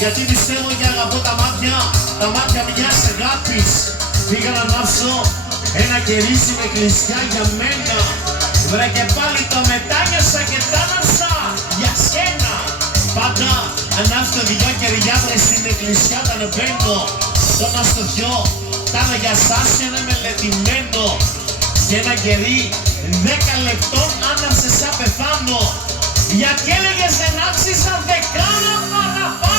γιατί πιστεύω και αγαπώ τα μάτια μιας αγάπης. Πήγα να ανάψω ένα κερίσι με κλεισιά για μένα. Βρε και πάλι το μετάνιωσα και τ' άναψα για σένα. Πάντα ανάψω δυο κεριά βρε στην εκκλησιά όταν μπαίνω. Τώρα στο δυο τα είναι για σας ένα μελετημένο. Και ένα κερί 10 λεπτών άναψε σαν πεθάνω. Γιατί έλεγες δεν άξιζα 10 παραπάνω.